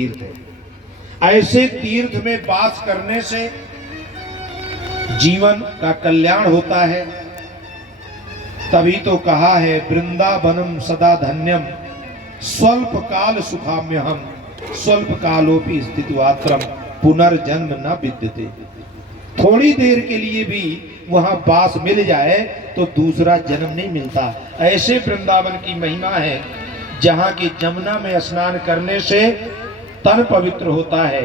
तीर्थ है। ऐसे तीर्थ में वास करने से जीवन का कल्याण होता है। तभी तो कहा है वृंदावनम सदा धन्यम स्वल्प काल सुखाम्यहम स्वल्प कालोपि स्थितवात्रम पुनर्जन्म न विद्यते। थोड़ी देर के लिए भी वहां वास मिल जाए तो दूसरा जन्म नहीं मिलता। ऐसे वृंदावन की महिमा है जहां की जमुना में स्नान करने से तन पवित्र होता है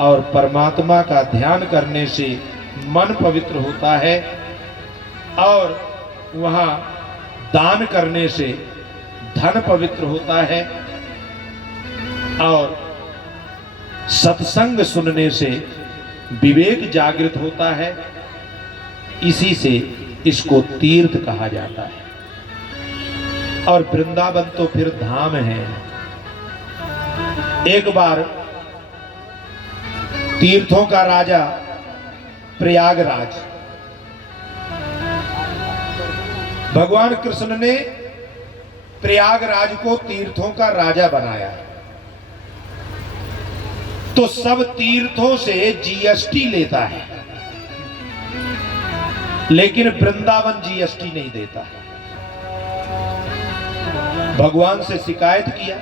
और परमात्मा का ध्यान करने से मन पवित्र होता है और वहाँ दान करने से धन पवित्र होता है और सत्संग सुनने से विवेक जागृत होता है। इसी से इसको तीर्थ कहा जाता है। और वृंदावन तो फिर धाम है। एक बार तीर्थों का राजा प्रयागराज, भगवान कृष्ण ने प्रयागराज को तीर्थों का राजा बनाया। तो सब तीर्थों से जीएसटी लेता है, लेकिन वृंदावन जीएसटी नहीं देता है। भगवान से शिकायत किया,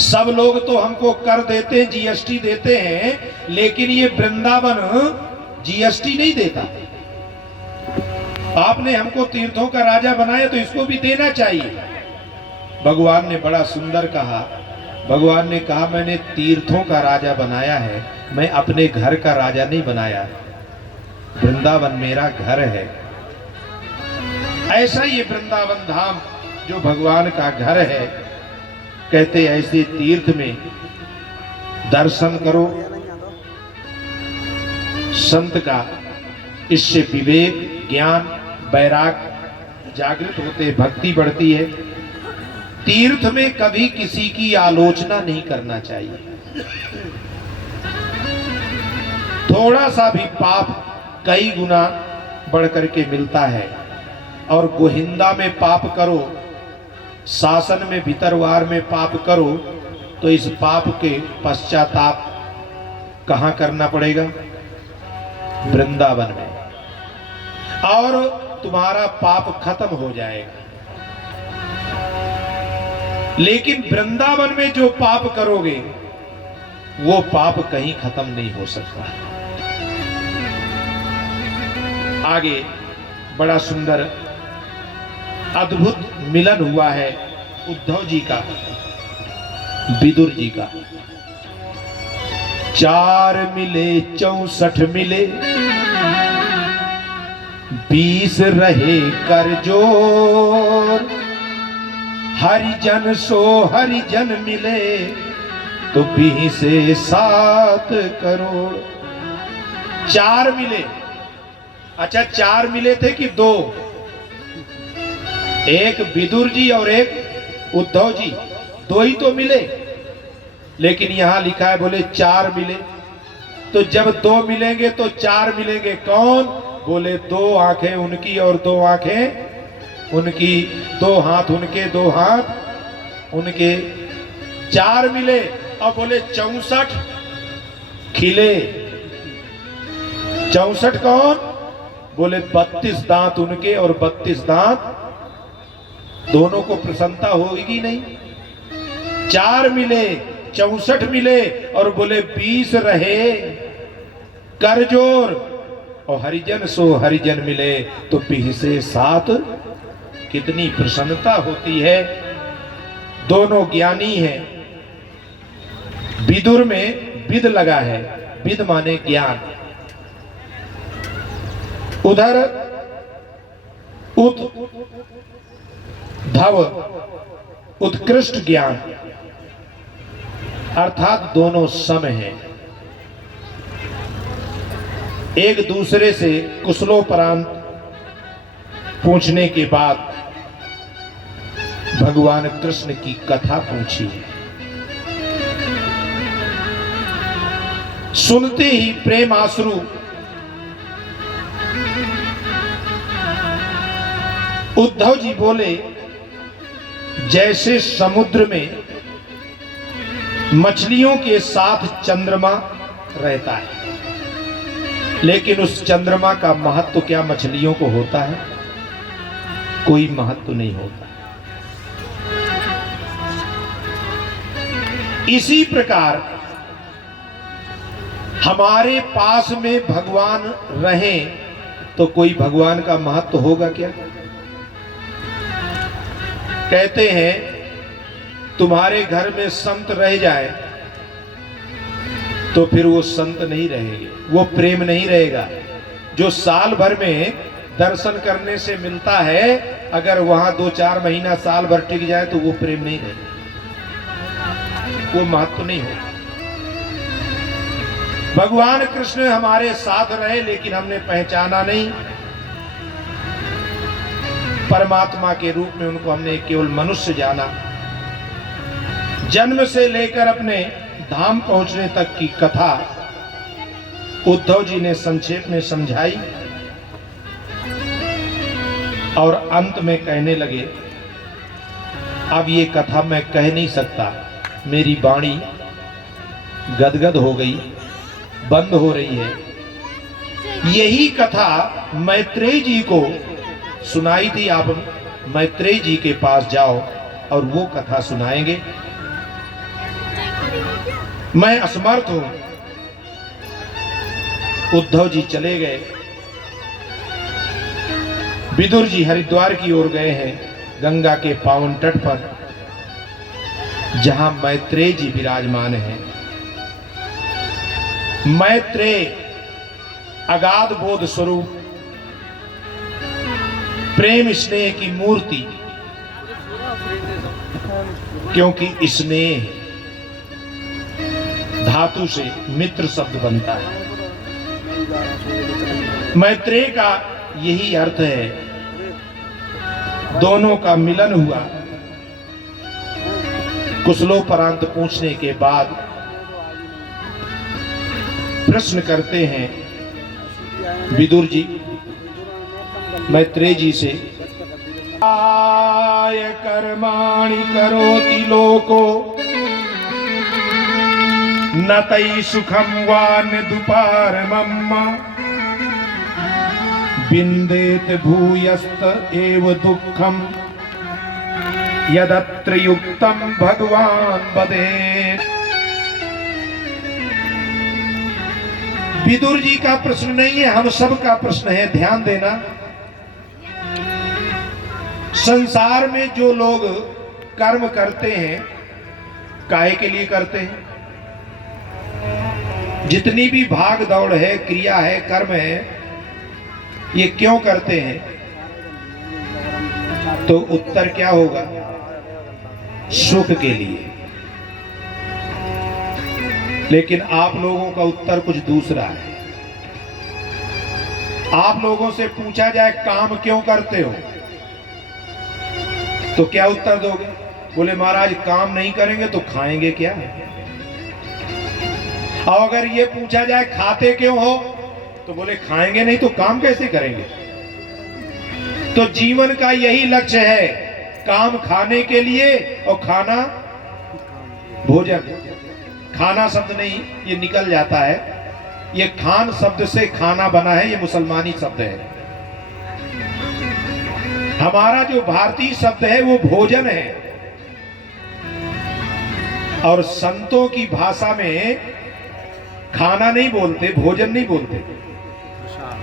सब लोग तो हमको कर देते हैं, जीएसटी देते हैं, लेकिन ये वृंदावन जीएसटी नहीं देता। आपने हमको तीर्थों का राजा बनाया तो इसको भी देना चाहिए। भगवान ने बड़ा सुंदर कहा। भगवान ने कहा मैंने तीर्थों का राजा बनाया है, मैं अपने घर का राजा नहीं बनाया। वृंदावन मेरा घर है। ऐसा ये वृंदावन धाम जो भगवान का घर है, कहते ऐसे तीर्थ में दर्शन करो संत का, इससे विवेक ज्ञान वैराग्य जागृत होते, भक्ति बढ़ती है। तीर्थ में कभी किसी की आलोचना नहीं करना चाहिए। थोड़ा सा भी पाप कई गुना बढ़ करके मिलता है। और गोहिंदा में पाप करो, शासन में भीतरवार में पाप करो, तो इस पाप के पश्चाताप कहां करना पड़ेगा? वृंदावन में, और तुम्हारा पाप खत्म हो जाएगा। लेकिन वृंदावन में जो पाप करोगे वो पाप कहीं खत्म नहीं हो सकता। आगे बड़ा सुंदर अद्भुत मिलन हुआ है उद्धव जी का विदुर जी का। 4 मिले 64 मिले 20 रहे कर जोर। हरिजन सो हरिजन मिले तो 20 से 7 करोड़। 4 मिले। अच्छा 4 मिले थे कि 2? एक विदुर जी और एक उद्धव जी, 2 ही तो मिले। लेकिन यहां लिखा है बोले 4 मिले। तो जब 2 मिलेंगे तो 4 मिलेंगे कौन? बोले 2 आंखें उनकी और 2 आंखें उनकी, 2 हाथ उनके 2 हाथ उनके। 4 मिले और बोले 64 खिले। 64 कौन? बोले 32 दांत उनके और 32 दांत दोनों को प्रसन्नता होगी नहीं। 4 मिले 64 मिले और बोले 20 रहे कर जोर। और हरिजन सो हरिजन मिले तो 20 से 7। कितनी प्रसन्नता होती है। दोनों ज्ञानी हैं। विदुर में विद लगा है, विद माने ज्ञान। उधर धव उत्कृष्ट ज्ञान, अर्थात दोनों सम हैं। एक दूसरे से कुशलोपरांत पूछने के बाद भगवान कृष्ण की कथा पूछी। सुनते ही प्रेम आश्रु उद्धव जी बोले, जैसे समुद्र में मछलियों के साथ चंद्रमा रहता है, लेकिन उस चंद्रमा का महत्व क्या मछलियों को होता है? कोई महत्व नहीं होता। इसी प्रकार हमारे पास में भगवान रहें तो कोई भगवान का महत्व होगा क्या? कहते हैं तुम्हारे घर में संत रह जाए तो फिर वो संत नहीं रहेंगे, वो प्रेम नहीं रहेगा। जो साल भर में दर्शन करने से मिलता है, अगर वहां 2-4 महीना साल भर टिक जाए तो वो प्रेम नहीं रहेगा, वो महत्व नहीं होगा। भगवान कृष्ण हमारे साथ रहे लेकिन हमने पहचाना नहीं। परमात्मा के रूप में उनको हमने केवल मनुष्य जाना। जन्म से लेकर अपने धाम पहुंचने तक की कथा उद्धव जी ने संक्षेप में समझाई और अंत में कहने लगे, अब ये कथा मैं कह नहीं सकता, मेरी वाणी गदगद हो गई, बंद हो रही है। यही कथा मैत्रेय जी को सुनाई थी। आप मैत्रेय जी के पास जाओ और वो कथा सुनाएंगे। मैं असमर्थ हूं। उद्धव जी चले गए। विदुर जी हरिद्वार की ओर गए हैं, गंगा के पावन तट पर, जहां मैत्रेय जी विराजमान हैं। मैत्रेय अगाध बोध स्वरूप, प्रेम स्नेह की मूर्ति, क्योंकि स्नेह धातु से मित्र शब्द बनता है। मैत्रेय का यही अर्थ है। दोनों का मिलन हुआ। कुशलोपरांत पूछने के बाद प्रश्न करते हैं विदुर जी मैत्रेय जी से, आय कर्माणि करोति लोको न तै सुखम वा न दुपारमम् विन्देत भूयस्त एव दुःखम यदत्र युक्तम भगवान वदेत्। विदुर जी का प्रश्न नहीं है, हम सब का प्रश्न है। ध्यान देना, संसार में जो लोग कर्म करते हैं, काहे के लिए करते हैं? जितनी भी भाग दौड़ है, क्रिया है, कर्म है, ये क्यों करते हैं? तो उत्तर क्या होगा? सुख के लिए। लेकिन आप लोगों का उत्तर कुछ दूसरा है। आप लोगों से पूछा जाए काम क्यों करते हो, तो क्या उत्तर दोगे? बोले महाराज काम नहीं करेंगे तो खाएंगे क्या? और अगर ये पूछा जाए खाते क्यों हो, तो बोले खाएंगे नहीं तो काम कैसे करेंगे? तो जीवन का यही लक्ष्य है, काम खाने के लिए और खाना भोजन। खाना शब्द नहीं, ये निकल जाता है। ये खान शब्द से खाना बना है, ये मुसलमानी शब्द है। हमारा जो भारतीय शब्द है वो भोजन है। और संतों की भाषा में खाना नहीं बोलते, भोजन नहीं बोलते,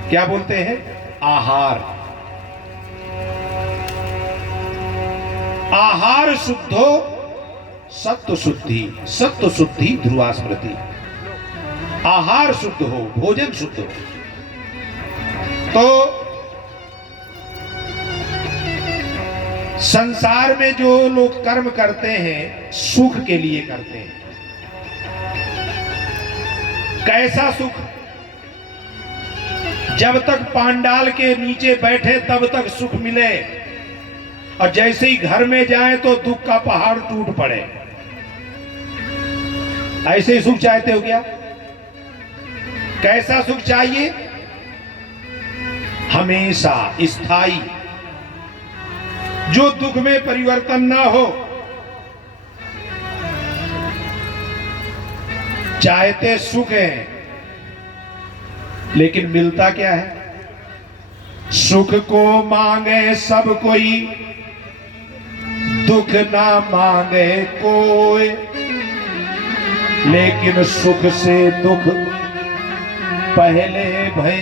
क्या बोलते हैं? आहार। आहार शुद्धो सत्व शुद्धि, सत्व शुद्धि ध्रुवा स्मृति। आहार शुद्ध हो, भोजन शुद्ध हो। तो संसार में जो लोग कर्म करते हैं, सुख के लिए करते हैं। कैसा सुख? जब तक पांडाल के नीचे बैठे तब तक सुख मिले, और जैसे ही घर में जाए तो दुख का पहाड़ टूट पड़े। ऐसे ही सुख चाहते हो क्या? कैसा सुख चाहिए? हमेशा स्थायी, जो दुख में परिवर्तन ना हो। चाहते सुख है, लेकिन मिलता क्या है? सुख को मांगे सब कोई, दुख ना मांगे कोई। लेकिन सुख से दुख पहले भय